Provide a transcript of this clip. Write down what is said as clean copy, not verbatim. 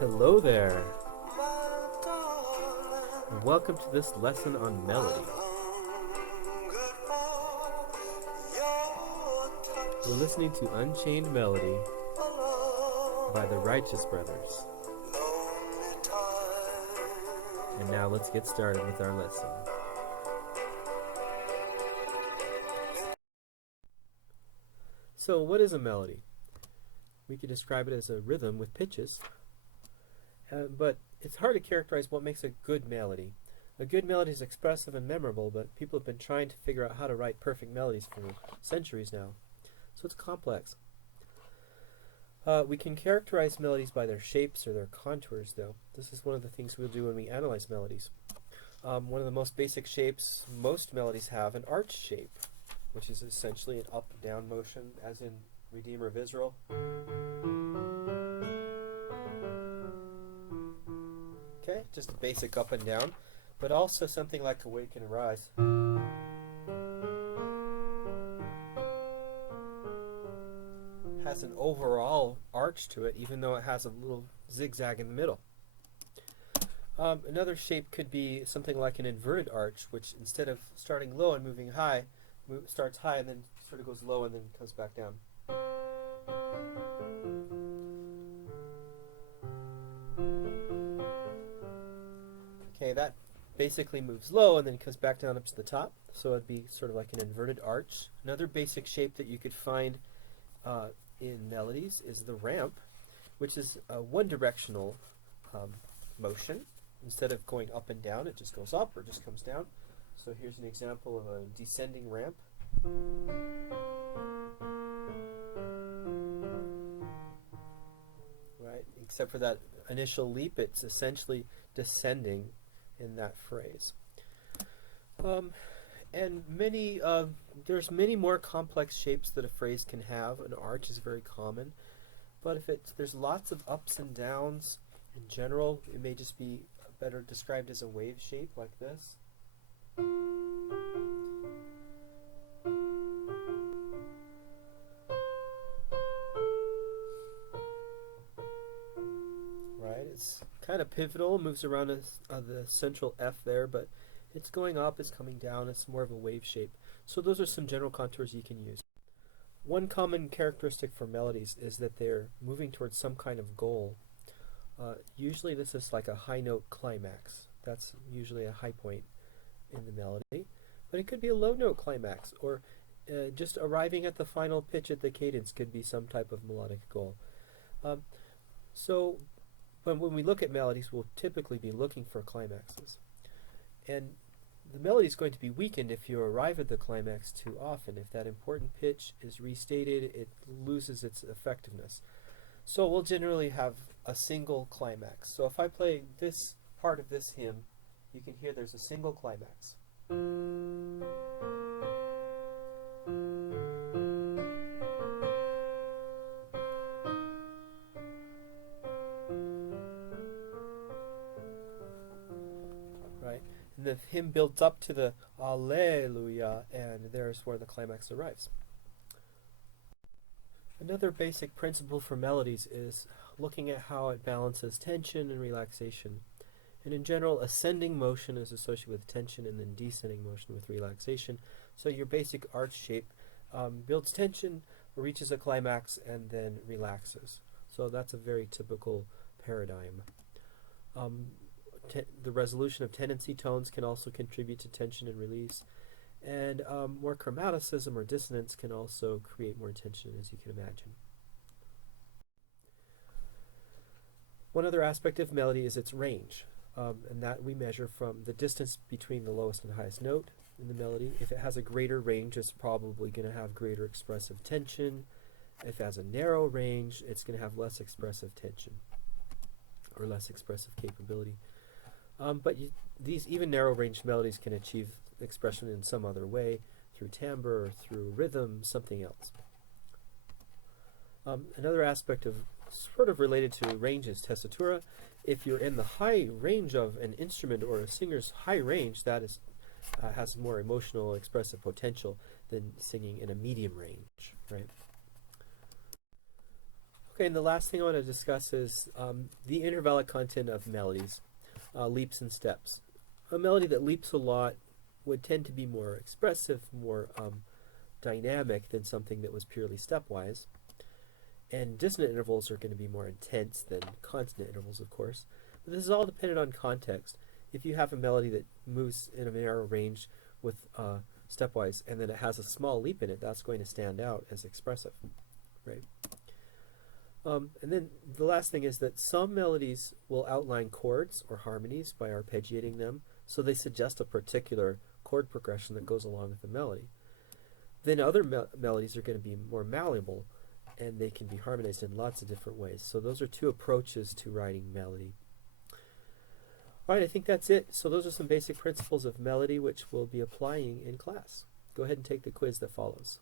Hello there, and welcome to this lesson on melody. We're listening to Unchained Melody by the Righteous Brothers. And now let's get started with our lesson. So what is a melody? We could describe it as a rhythm with pitches, but it's hard to characterize what makes a good melody. A good melody is expressive and memorable, but people have been trying to figure out how to write perfect melodies for centuries now. So it's complex. We can characterize melodies by their shapes or their contours, though. This is one of the things we'll do when we analyze melodies. One of the most basic shapes, most melodies have an arch shape, which is essentially an up-down motion, as in Redeemer of Israel. Okay, just a basic up and down, but also something like Awake and Arise. Has an overall arch to it, even though it has a little zigzag in the middle. Another shape could be something like an inverted arch, which instead of starting low and moving high, starts high and then sort of goes low and then comes back down. Okay, that basically moves low and then comes back down up to the top, so it'd be sort of like an inverted arch. Another basic shape that you could find in melodies is the ramp, which is a one-directional motion. Instead of going up and down, it just goes up or just comes down. So here's an example of a descending ramp. Right, except for that initial leap, it's essentially descending in that phrase. And there's many more complex shapes that a phrase can have. An arch is very common, but if there's lots of ups and downs in general, it may just be better described as a wave shape like this. Right, it's kind of pivotal, moves around the central F there, but it's going up, it's coming down, it's more of a wave shape. So those are some general contours you can use. One common characteristic for melodies is that they're moving towards some kind of goal. Usually this is like a high note climax. That's usually a high point in the melody. But it could be a low note climax, or just arriving at the final pitch at the cadence could be some type of melodic goal. But when we look at melodies, we'll typically be looking for climaxes. And the melody is going to be weakened if you arrive at the climax too often. If that important pitch is restated, it loses its effectiveness. So we'll generally have a single climax. So if I play this part of this hymn, you can hear there's a single climax. Right? And the hymn builds up to the Alleluia, and there's where the climax arrives. Another basic principle for melodies is looking at how it balances tension and relaxation. And in general, ascending motion is associated with tension, and then descending motion with relaxation. So your basic arch shape builds tension, reaches a climax, and then relaxes. So that's a very typical paradigm. The resolution of tendency tones can also contribute to tension and release. And more chromaticism or dissonance can also create more tension, as you can imagine. One other aspect of melody is its range, and that we measure from the distance between the lowest and highest note in the melody. If it has a greater range, it's probably going to have greater expressive tension. If it has a narrow range, it's going to have less expressive tension or less expressive capability. But these even narrow-ranged melodies can achieve expression in some other way, through timbre or through rhythm, something else. Another aspect of sort of related to range is tessitura. If you're in the high range of an instrument or a singer's high range, that is has more emotional expressive potential than singing in a medium range, right? Okay, and the last thing I want to discuss is the intervallic content of melodies, leaps and steps. A melody that leaps a lot would tend to be more expressive, more dynamic than something that was purely stepwise. And dissonant intervals are going to be more intense than consonant intervals, of course. But this is all dependent on context. If you have a melody that moves in a narrow range with stepwise and then it has a small leap in it, that's going to stand out as expressive, right? And then the last thing is that some melodies will outline chords or harmonies by arpeggiating them, so they suggest a particular chord progression that goes along with the melody. Then other melodies are going to be more malleable, and they can be harmonized in lots of different ways. So those are two approaches to writing melody. Alright, I think that's it. So those are some basic principles of melody which we'll be applying in class. Go ahead and take the quiz that follows.